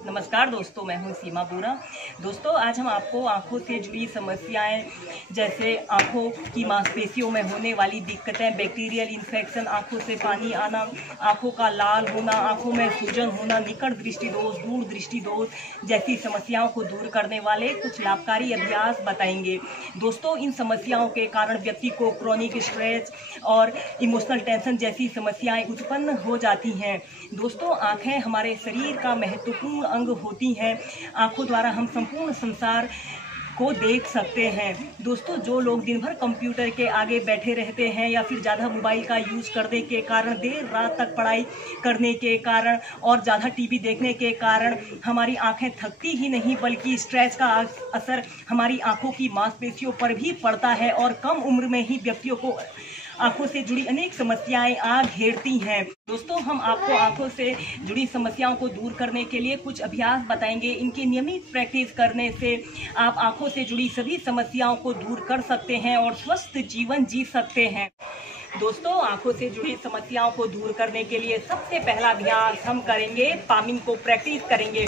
नमस्कार दोस्तों, मैं हूं सीमा बोरा। दोस्तों, आज हम आपको आंखों से जुड़ी समस्याएं जैसे आंखों की मांसपेशियों में होने वाली दिक्कतें, बैक्टीरियल इन्फेक्शन, आंखों से पानी आना, आंखों का लाल होना, आंखों में सूजन होना, निकट दृष्टि दोष, दूर दृष्टि दोष जैसी समस्याओं को दूर करने वाले कुछ लाभकारी अभ्यास बताएंगे। दोस्तों, इन समस्याओं के कारण व्यक्ति को क्रॉनिक स्ट्रेस और इमोशनल टेंशन जैसी समस्याएं उत्पन्न हो जाती हैं। दोस्तों, आंखें हमारे शरीर का महत्वपूर्ण अंग होती हैं। आंखों द्वारा हम संपूर्ण संसार को देख सकते हैं। दोस्तों, जो लोग दिन भर कंप्यूटर के आगे बैठे रहते हैं या फिर ज़्यादा मोबाइल का यूज़ करने के कारण, देर रात तक पढ़ाई करने के कारण और ज़्यादा टीवी देखने के कारण हमारी आंखें थकती ही नहीं बल्कि स्ट्रेस का असर हमारी आंखों की मांसपेशियों पर भी पड़ता है और कम उम्र में ही व्यक्तियों को आंखों से जुड़ी अनेक समस्याएं आ घेरती हैं। दोस्तों, हम आपको आंखों से जुड़ी समस्याओं को दूर करने के लिए कुछ अभ्यास बताएंगे। इनकी नियमित प्रैक्टिस करने से आप आंखों से जुड़ी सभी समस्याओं को दूर कर सकते हैं और स्वस्थ जीवन जी सकते हैं। दोस्तों, आंखों से जुड़ी समस्याओं को दूर करने के लिए सबसे पहला अभ्यास हम करेंगे, पामिंग को प्रैक्टिस करेंगे।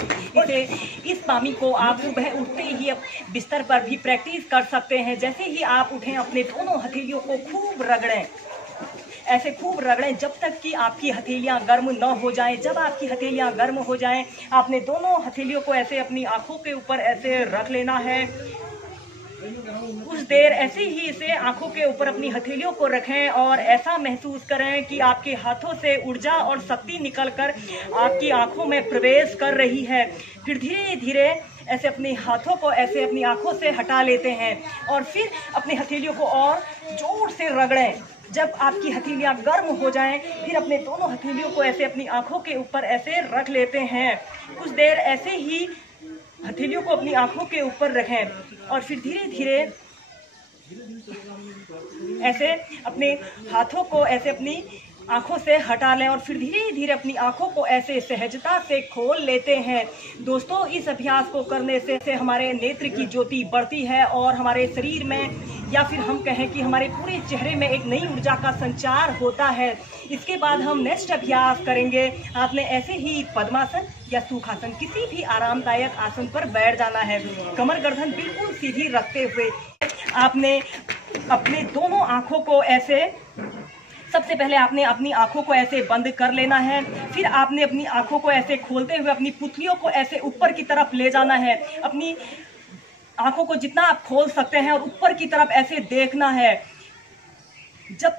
इस पामिंग को आप सुबह उठते ही बिस्तर पर भी प्रैक्टिस कर सकते हैं। जैसे ही आप उठें, अपने दोनों हथेलियों को खूब रगड़ें, ऐसे खूब रगड़ें जब तक कि आपकी हथेलियां गर्म न हो जाएं। जब आपकी हथेलियां गर्म हो जाएं, आपने दोनों हथेलियों को ऐसे अपनी आंखों के ऊपर ऐसे रख लेना है। कुछ देर ऐसे ही इसे आंखों के ऊपर अपनी हथेलियों को रखें और ऐसा महसूस करें कि आपके हाथों से ऊर्जा और शक्ति निकलकर आपकी आंखों में प्रवेश कर रही है। फिर धीरे धीरे ऐसे अपने हाथों को ऐसे अपनी आंखों से हटा लेते हैं और फिर अपनी हथेलियों को और जोर से रगड़ें। जब आपकी हथेलियां गर्म हो जाएं, फिर अपने दोनों हथेलियों को ऐसे अपनी आंखों के ऊपर ऐसे रख लेते हैं। कुछ देर ऐसे ही हथेलियों को अपनी आंखों के ऊपर रखें और फिर धीरे धीरे ऐसे अपने हाथों को ऐसे अपनी आंखों से हटा लें और फिर धीरे धीरे अपनी आंखों को ऐसे सहजता से खोल लेते हैं। दोस्तों, इस अभ्यास को करने से हमारे नेत्र की ज्योति बढ़ती है और हमारे शरीर में या फिर हम कहें कि हमारे पूरे चेहरे में एक नई ऊर्जा का संचार होता है। इसके बाद हम नेक्स्ट अभ्यास करेंगे। आपने ऐसे ही पद्मासन या सुखासन, किसी भी आरामदायक आसन पर बैठ जाना है। कमर गर्दन बिल्कुल सीधी रखते हुए आपने अपने दोनों आंखों को ऐसे, सबसे पहले आपने अपनी आंखों को ऐसे बंद कर लेना है। फिर आपने अपनी आंखों को ऐसे खोलते हुए अपनी पुतलियों को ऐसे ऊपर की तरफ ले जाना है। अपनी आंखों को जितना आप खोल सकते हैं और ऊपर की तरफ ऐसे देखना है। जब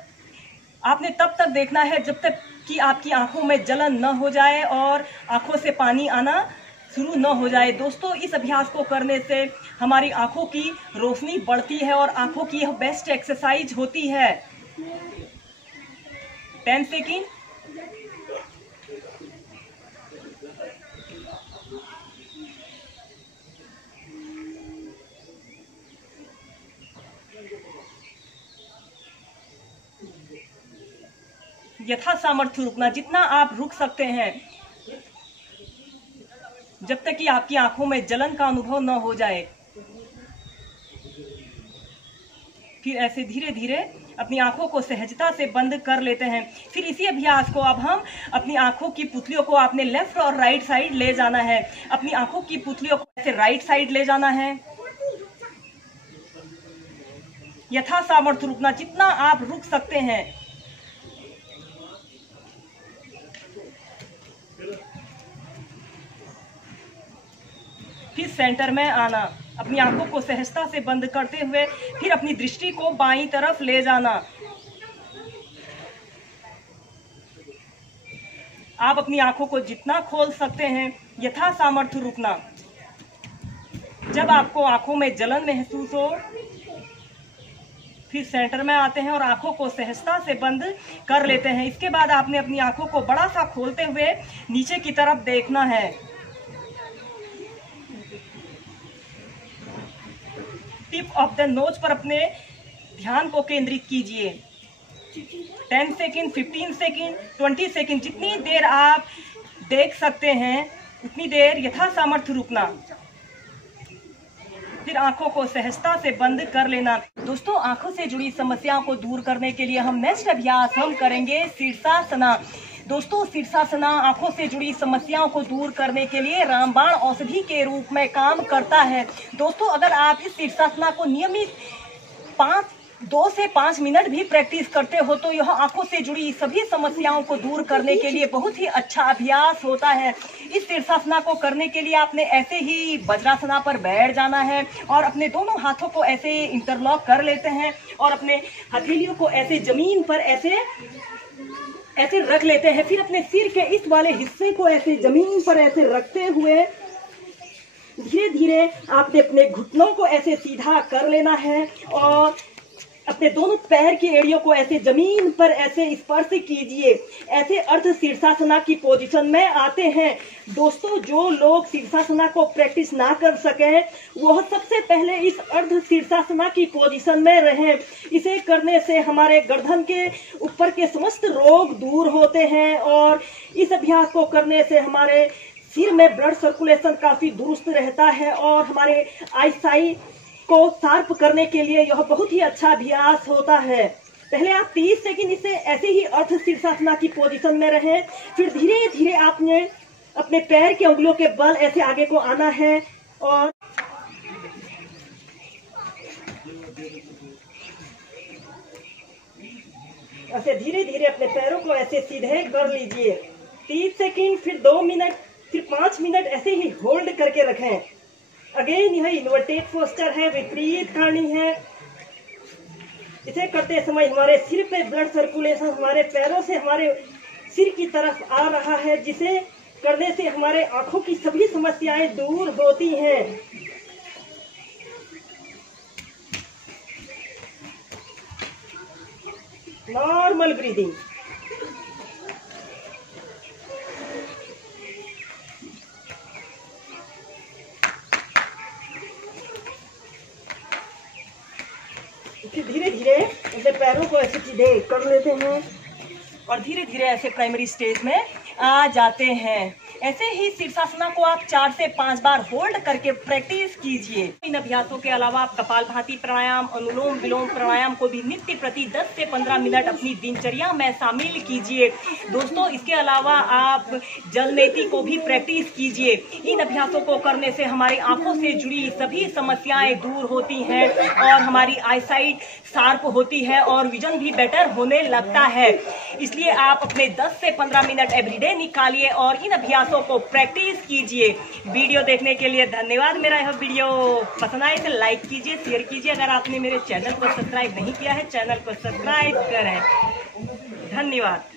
आपने तब तक देखना है जब तक कि आपकी आंखों में जलन न हो जाए और आंखों से पानी आना शुरू न हो जाए। दोस्तों, इस अभ्यास को करने से हमारी आंखों की रोशनी बढ़ती है और आंखों की यह बेस्ट एक्सरसाइज होती है। 10 सेकेंड। यथा सामर्थ्य रुकना, जितना आप रुक सकते हैं जब तक कि आपकी आंखों में जलन का अनुभव न हो जाए। फिर ऐसे धीरे धीरे अपनी आंखों को सहजता से बंद कर लेते हैं। फिर इसी अभ्यास को अब हम अपनी आंखों की पुतलियों को आपने लेफ्ट और राइट साइड ले जाना है। अपनी आंखों की पुतलियों को ऐसे राइट साइड ले जाना है। यथा सामर्थ्य रुकना, जितना आप रुक सकते हैं। फिर सेंटर में आना, अपनी आंखों को सहजता से बंद करते हुए फिर अपनी दृष्टि को बाईं तरफ ले जाना। आप अपनी आंखों को जितना खोल सकते हैं। यथा सामर्थ्य रुकना। जब आपको आंखों में जलन महसूस हो, फिर सेंटर में आते हैं और आंखों को सहजता से बंद कर लेते हैं। इसके बाद आपने अपनी आंखों को बड़ा सा खोलते हुए नीचे की तरफ देखना है। टिप ऑफ द नोज पर अपने ध्यान को केंद्रित कीजिए। 10 सेकेंड, 15 सेकेंड, 20 सेकेंड, जितनी देर आप देख सकते हैं उतनी देर यथा सामर्थ्य रुकना। फिर आंखों को सहजता से बंद कर लेना। दोस्तों, आंखों से जुड़ी समस्याओं को दूर करने के लिए हम नेक्स्ट अभ्यास हम करेंगे शीर्षासना। दोस्तों शीर्षासन आंखों से जुड़ी समस्याओं को दूर करने के लिए रामबाण औषधि के रूप में काम करता है। दोस्तों अगर आप इस शीर्षासन को नियमित 2 से 5 मिनट भी प्रैक्टिस करते हो तो यह आंखों से जुड़ी सभी समस्याओं को दूर करने के लिए बहुत ही अच्छा अभ्यास होता है। इस शीर्षासन को करने के लिए आपने ऐसे ही वज्रासन पर बैठ जाना है और अपने दोनों हाथों को ऐसे इंटरलॉक कर लेते हैं और अपने हथेलियों को ऐसे जमीन पर ऐसे रख लेते हैं। फिर अपने सिर के इस वाले हिस्से को ऐसे जमीन पर ऐसे रखते हुए धीरे धीरे आपने अपने घुटनों को ऐसे सीधा कर लेना है और अपने दोनों पैर की एड़ियों को ऐसे जमीन पर ऐसे स्पर्श कीजिए। ऐसे अर्ध शीर्षासन की पोजीशन में आते हैं। दोस्तों जो लोग शीर्षासन को प्रैक्टिस ना कर सके वह सबसे पहले इस अर्ध शीर्षासन की पोजीशन में रहें। इसे करने से हमारे गर्दन के ऊपर के समस्त रोग दूर होते हैं और इस अभ्यास को करने से हमारे सिर में ब्लड सर्कुलेशन काफी दुरुस्त रहता है और हमारे आईसाइट को शार्प करने के लिए यह बहुत ही अच्छा अभ्यास होता है। पहले आप 30 सेकंड इसे ऐसे ही अर्ध शीर्षासन की पोजीशन में रहें। फिर धीरे धीरे आपने अपने पैर के उंगलियों के बल ऐसे आगे को आना है और ऐसे धीरे धीरे अपने पैरों को ऐसे सीधे कर लीजिए। 30 सेकंड, फिर 2 मिनट, फिर 5 मिनट ऐसे ही होल्ड करके रखें। अगेन यह इन्वर्टेड पोस्चर है, विपरीत करनी है। इसे करते समय हमारे सिर पे ब्लड सर्कुलेशन हमारे पैरों से हमारे सिर की तरफ आ रहा है, जिसे करने से हमारे आंखों की सभी समस्याएं दूर होती हैं। Normal breathing. धीरे धीरे अपने पैरों को ऐसे सीधे कर लेते हैं और धीरे धीरे ऐसे प्राइमरी स्टेज में आ जाते हैं। ऐसे ही शीर्षासन को आप 4 से 5 बार होल्ड करके प्रैक्टिस कीजिए। इन अभ्यासों के अलावा आप कपालभाति प्राणायाम, अनुलोम विलोम प्राणायाम को भी नित्य प्रति 10 से 15 मिनट अपनी दिनचर्या में शामिल कीजिए। दोस्तों इसके अलावा आप जलनेति को भी प्रैक्टिस कीजिए। इन अभ्यासों को करने से हमारी आंखों से जुड़ी सभी समस्याएं दूर होती हैं और हमारी आईसाइट शार्प होती है और विजन भी बेटर होने लगता है। इसलिए आप अपने 10 से 15 मिनट एवरीडे निकालिए और इन अभ्यासों को प्रैक्टिस कीजिए। वीडियो देखने के लिए धन्यवाद। मेरा यह वीडियो पसंद आए तो लाइक कीजिए, शेयर कीजिए। अगर आपने मेरे चैनल को सब्सक्राइब नहीं किया है, चैनल को सब्सक्राइब करें। धन्यवाद।